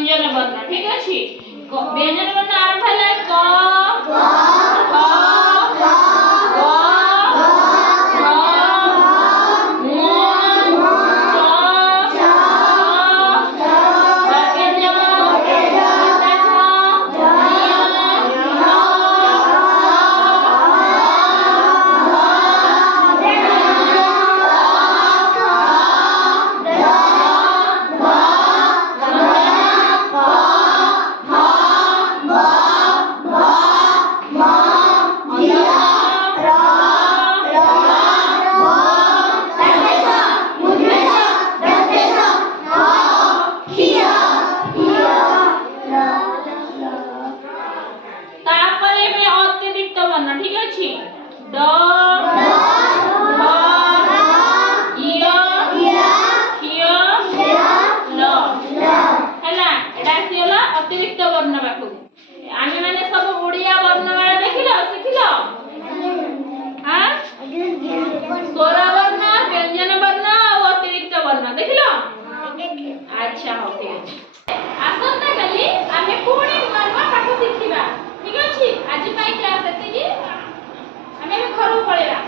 व्यंजन वर्ण ठीक अछि व्यंजन वर्ण आरंभ है क ख ठीक अछि ड अतिरिक्त वर्ण बाकू आमे माने सब ओडिया वर्णमाला देखिलो सिखिलो हां स्वर वर्ण व्यंजन वर्ण और अतिरिक्त वर्ण देखिलो अच्छा हो ठीक अछि आसंता कली आमे पुणी नवा पाठ सिखिबा ठीक अछि आज पाई क्लास एते की आमे घर पळेला